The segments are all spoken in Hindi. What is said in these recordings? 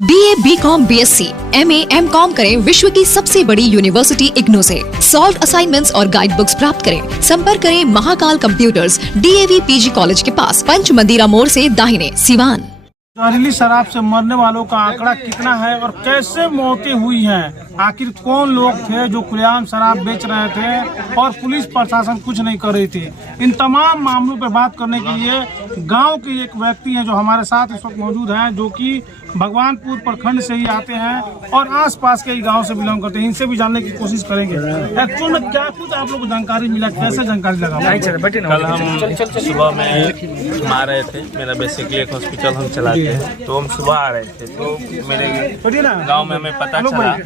BA, BCom, BSc, MA, MCom करें विश्व की सबसे बड़ी यूनिवर्सिटी इग्नू से। सॉल्व असाइनमेंट्स और गाइड बुक्स प्राप्त करें। संपर्क करें Mahakal computers, DAV PG college के पास, पंच मंदिरा मोड़ से दाहिने, सिवान। जहरीली शराब से मरने वालों का आंकड़ा कितना है और कैसे मौतें हुई हैं? आखिर कौन लोग थे जो खुलेआम शराब बेच रहे थे और पुलिस प्रशासन कुछ नहीं कर रही थी? इन तमाम मामलों पर बात करने के लिए गांव के एक व्यक्ति हैं जो हमारे साथ इस वक्त मौजूद हैं, जो कि भगवानपुर प्रखंड से ही आते हैं और आसपास के गांव से बिलोंग करते हैं। इनसे भी जानने की कोशिश करेंगे एक्चुअल में क्या कुछ आप लोग को जानकारी मिला, कैसे जानकारी लगा? कल हम सुबह में आ रहे थे, मेरा बेसिकली एक हॉस्पिटल हम चलाते हैं, तो हम सुबह आ रहे थे तो मेरे गांव में हमें पता चला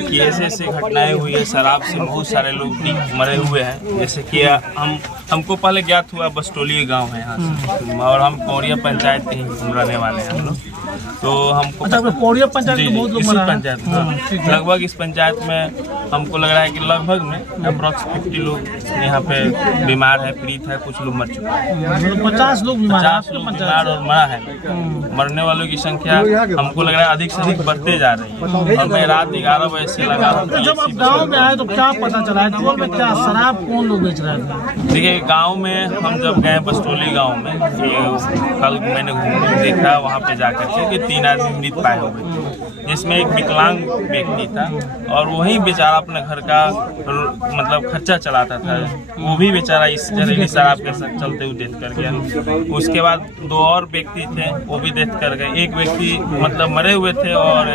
कि ऐसे घटनाएं हुई है, शराब से बहुत सारे लोग मरे हुए हैं। जैसे कि हमको पहले ज्ञात हुआ बस्टोली गांव है यहाँ से, और हम पौड़िया पंचायत के ही रहने वाले हैं हम लोग। तो हमको पौड़िया पंचायत में बहुत लोग इसी पंचायत लगभग इस पंचायत में हमको लग रहा है कि लगभग में अप्रॉक्स 50 लोग यहाँ पे बीमार है, पीड़ित है, कुछ लोग मर चुके हैं। 50 लोग बीमार और मरा है। मरने वालों की संख्या हमको लग रहा है अधिक से अधिक बढ़ते जा रही है। और मैं रात 11 बजे से लगा। तो जब आप गाँव में आए तो क्या पता चला है में क्या शराब कौन लोग बेच रहे थे? देखिए, गाँव में हम जब गए बस्टोली गाँव में, कल मैंने देखा वहाँ पे जाकर के 3 आदमी मृत पाए हुए, जिसमें एक विकलांग व्यक्ति था और वही बेचारा अपने घर का मतलब खर्चा चलाता था। वो भी बेचारा इस जहरीली शराब के साथ चलते हुए डेथ कर गया। उसके बाद 2 और व्यक्ति थे, वो भी डेथ कर गए। एक व्यक्ति मतलब मरे हुए थे और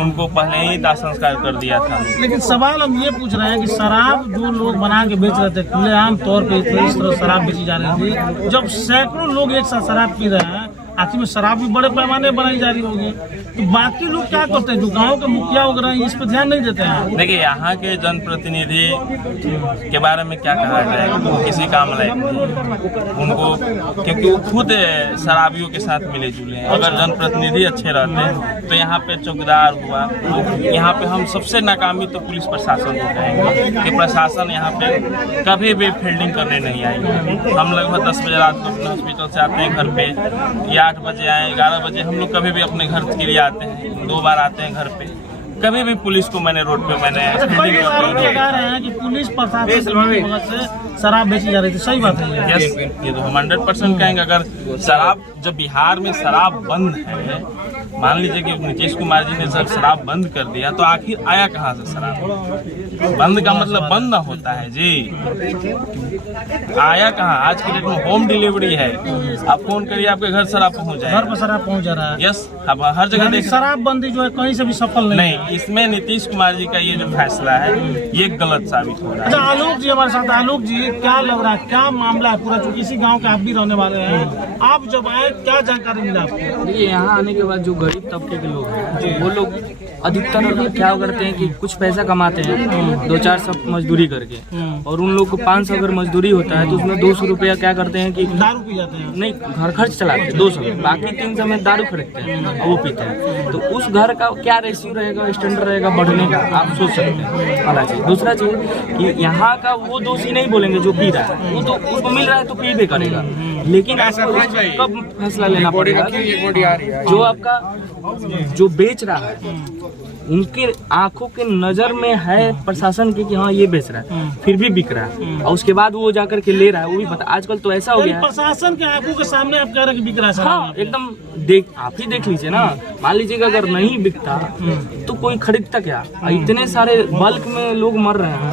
उनको पहले ही दाह संस्कार कर दिया था। लेकिन सवाल हम ये पूछ रहे हैं कि शराब जो लोग बना के बेच रहे थे, खुलेआम तौर पे इस तरह शराब बेची जा रही थी, जब सैकड़ों लोग एक साथ शराब पी रहे हैं, आखिर में शराब भी बड़े पैमाने बनाई जा रही होगी, तो बाकी लोग क्या करते हैं? जो गांव के मुखिया वगैरह इस पर ध्यान नहीं देते हैं। देखिए, यहाँ के जनप्रतिनिधि के बारे में क्या कहा जाए, वो किसी काम लायक नहीं उनको, क्योंकि वो खुद शराबियों के साथ मिले जुले हैं। अगर जनप्रतिनिधि अच्छे रहते तो यहाँ पे चौकीदार हुआ, तो यहाँ पे हम सबसे नाकामी तो पुलिस प्रशासन को कहेंगे कि प्रशासन यहाँ पे कभी भी फील्डिंग करने नहीं आई। हम लगभग 10 बजे रात को अपने हॉस्पिटल से आते हैं घर पे, या 8 बजे आए, 11 बजे हम लोग कभी भी अपने घर के लिए आते हैं, 2 बार आते हैं घर पे। कभी भी पुलिस को मैंने रोड पे मैंने कह रहे हैं कि पुलिस प्रशासन से शराब बेची जा रही थी, सही बात है? यस, ये तो हम 100% कहेंगे। अगर शराब, जब बिहार में शराब बंद है, मान लीजिए कि नीतीश कुमार जी ने जब शराब बंद कर दिया, तो आखिर आया कहाँ से शराब? बंद का मतलब बंद ना होता है जी, आया कहाँ? आज के डेट में होम डिलीवरी है, आप फोन करिए आपके घर शराब पहुँच जाए, घर पर शराब पहुँच जा रहा है। यस, अब हर जगह शराब बंदी जो है कहीं से भी सफल नहीं। इसमें नीतीश कुमार जी का ये जो फैसला है ये गलत साबित हो रहा है। अच्छा, आलोक जी हमारे साथ। आलोक जी, क्या लग रहा है, क्या मामला है पूरा? चूंकि इसी गांव के आप भी रहने वाले हैं, आप जब आए क्या जानकारी मिला आपको? देखिए, यहाँ आने के बाद जो गरीब तबके के लोग हैं, वो लोग अधिकतर क्या करते हैं कि कुछ पैसा कमाते हैं 2-4 सब मजदूरी करके, और उन लोग को 500 अगर मजदूरी होता है तो उसमें 200 रुपया क्या करते हैं कि दारू पी जाते हैं। नहीं, घर खर्च चलाते हैं 200, बाकी 300 में दारू खरीदते हैं और वो पीते हैं। तो उस घर का क्या रेशियो रहेगा, स्टैंडर्ड रहेगा बढ़ने का, आप सोच सकते हैं। पहला चीज। दूसरा चीज कि यहाँ का वो दोषी नहीं बोलेंगे जो पी रहा है, वो तो उसको मिल रहा है तो पी भी करेगा, लेकिन आपको कब फैसला लेना पड़ेगा? जो आपका जो बेच रहा है उनके आंखों के नजर में है प्रशासन की कि हाँ ये बेच रहा है, फिर भी बिक रहा है, और उसके बाद वो जाकर के ले रहा है, वो भी पता। आजकल तो ऐसा हो गया है, प्रशासन के आंखों के सामने आप कह रहे हैं कि बिक रहा है। हाँ, एकदम आप ही देख लीजिए ना। मान लीजिएगा अगर नहीं बिकता तो कोई खरीदता क्या? इतने सारे बल्क में लोग मर रहे हैं,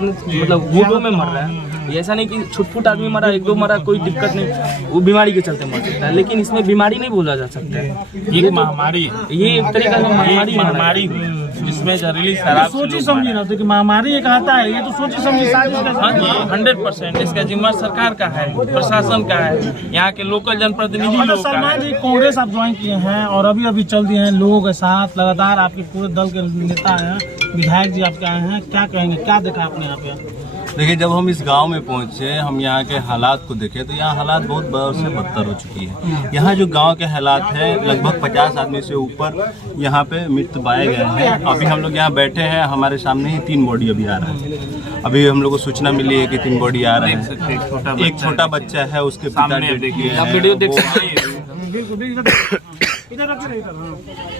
मतलब गुटों में मर रहे हैं। ऐसा नहीं कि छुटफुट आदमी मरा, 1-2 मरा, कोई दिक्कत नहीं, वो बीमारी के चलते मर सकता है, लेकिन इसमें बीमारी नहीं बोला जा सकता है। ये महामारी, ये एक तरीका से महामारी जिसमें जहरीली शराब सोची समझी ना, तो महामारी एक आता है, ये तो सोची समझी। हाँ जी, 100% इसका जिम्मा सरकार का है, प्रशासन का है, यहाँ के लोकल जनप्रतिनिधि लोग का है। जी, कांग्रेस आप ज्वाइन किए हैं और अभी चल दिए हैं लोगों के साथ, लगातार आपके पूरे दल के नेता हैं, विधायक जी आपके आए हैं, क्या कहेंगे, क्या देखा आपने यहाँ पे? देखिए, जब हम इस गांव में पहुंचे, हम यहाँ के हालात को देखे तो यहाँ हालात बहुत बद से बदतर हो चुकी है। यहाँ जो गांव के हालात है, लगभग 50 आदमी से ऊपर यहाँ पे मृत पाए गए हैं। अभी हम लोग यहाँ बैठे हैं, हमारे सामने ही 3 बॉडी अभी आ रहा है। अभी हम लोग को सूचना मिली है कि 3 बॉडी आ रहे हैं। एक छोटा बच्चा है, उसके पिता आप वीडियो देख सकते हैं।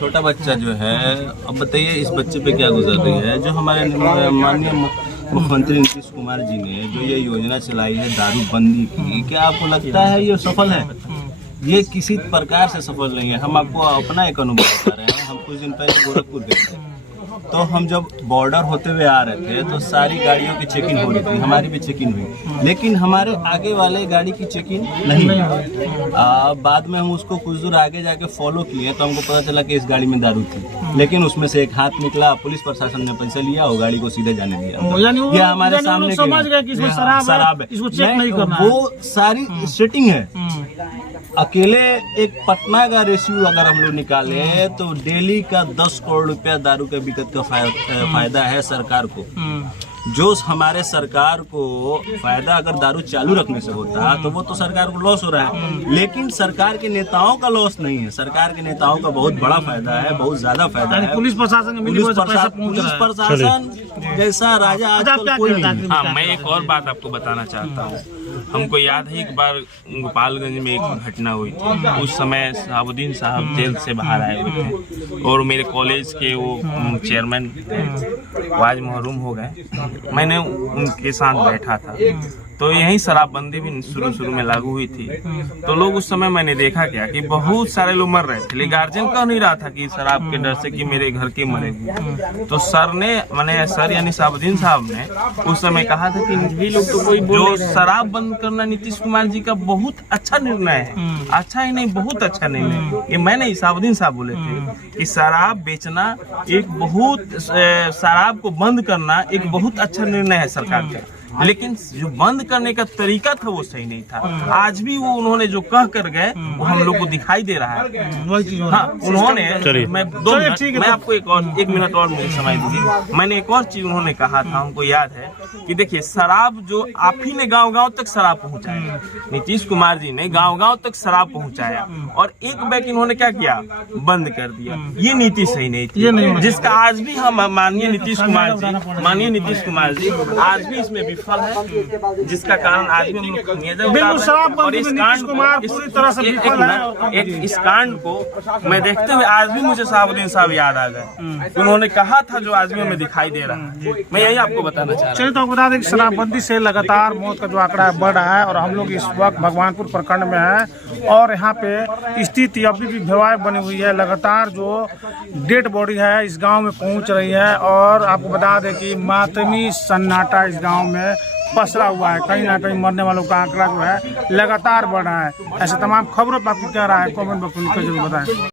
छोटा बच्चा जो है, अब बताइए इस बच्चे पे क्या गुजर रही है। जो हमारे माननीय मुख्यमंत्री नीतीश कुमार जी ने जो ये योजना चलाई है दारूबंदी की, क्या आपको लगता है ये सफल है? ये किसी प्रकार से सफल नहीं है। हम आपको अपना एक अनुभव बता रहे हैं। हम कुछ दिन पहले गोरखपुर गए थे, तो हम जब बॉर्डर होते हुए आ रहे थे तो सारी गाड़ियों की चेकिंग हो रही थी, हमारी भी चेकिंग हुई, लेकिन हमारे आगे वाले गाड़ी की चेकिंग नहीं हुई। बाद में हम उसको कुछ दूर आगे जाके फॉलो किए तो हमको पता चला कि इस गाड़ी में दारू थी, लेकिन उसमें से एक हाथ निकला, पुलिस प्रशासन ने पैसा लिया और गाड़ी को सीधे जाने दिया। ये हमारे सामने समझ गए कि इसमें शराब है, इसको चेक नहीं करना है। वो सारी सेटिंग है। अकेले एक पटना का रेशियो अगर हम लोग निकाले तो डेली का 10 करोड़ रुपया दारू के बिकट का फायदा है सरकार को। जो हमारे सरकार को फायदा अगर दारू चालू रखने से होता तो वो तो सरकार को लॉस हो रहा है, लेकिन सरकार के नेताओं का लॉस नहीं है। सरकार के नेताओं का बहुत बड़ा फायदा है, बहुत ज्यादा फायदा है। पुलिस प्रशासन जैसा राजा आजकल कोई नहीं। हाँ, मैं एक और बात आपको बताना चाहता हूँ। हमको याद है एक बार गोपालगंज में एक घटना हुई थी। उस समय शहाबुद्दीन साहब जेल से बाहर आए हुए थे और मेरे कॉलेज के वो चेयरमैन वो आज महरूम हो गए। मैंने उनके साथ बैठा था, तो यही शराबबंदी भी शुरू में लागू हुई थी। तो लोग उस समय मैंने देखा क्या कि बहुत सारे लोग मर रहे थे, लेकिन गार्जियन कह नहीं रहा था कि शराब के डर से कि मेरे घर के मरेंगे। तो सर ने सर यानी शहाबुद्दीन साहब ने उस समय कहा था कि भी लोग तो कोई जो शराब बंद करना नीतीश कुमार जी का बहुत अच्छा निर्णय है। अच्छा ही नहीं, बहुत अच्छा निर्णय। ये मैंने शहाबुद्दीन साहब बोले थे कि शराब बेचना एक बहुत, शराब को बंद करना एक बहुत अच्छा निर्णय है सरकार का, लेकिन जो बंद करने का तरीका था वो सही नहीं था। आज भी वो उन्होंने जो कह कर गए वो हम लोग को दिखाई दे रहा है। हाँ, उन्होंने मैं आपको एक मिनट और मुझे समय दीजिए। मैंने एक और चीज उन्होंने कहा था, हमको याद है कि देखिए शराब जो आप ही ने गांव-गांव तक शराब पहुंचाया, नीतीश कुमार जी ने गांव-गांव तक शराब पहुंचाया और एक बैग इन्होंने क्या किया, बंद कर दिया। ये नीति सही नहीं थी, जिसका आज भी हम माननीय नीतीश कुमार जी आज भी इसमें विफल है, जिसका कारण आज भी हम और इस कांड पूरी तरह से विफल है। इस कांड को मैं देखते हुए आज भी मुझे शहाबुद्दीन साहब याद आ गए। उन्होंने कहा था जो आज भी हमें दिखाई दे रहा है। मैं यही आपको बताना चाह रहा हूँ। तो बता दें कि शराबबंदी से लगातार मौत का जो आंकड़ा है बढ़ रहा है और हम लोग इस वक्त भगवानपुर प्रखंड में हैं और यहाँ पे स्थिति अभी भी भयावह बनी हुई है। लगातार जो डेड बॉडी है इस गांव में पहुंच रही है और आपको बता दें कि मातमी सन्नाटा इस गांव में पसरा हुआ है। कहीं ना कहीं मरने वालों का आंकड़ा जो है लगातार बढ़ रहा है। ऐसे तमाम खबरों पर आपको क्या रहा है, कमेंट बॉक्स में जरूर बताएं।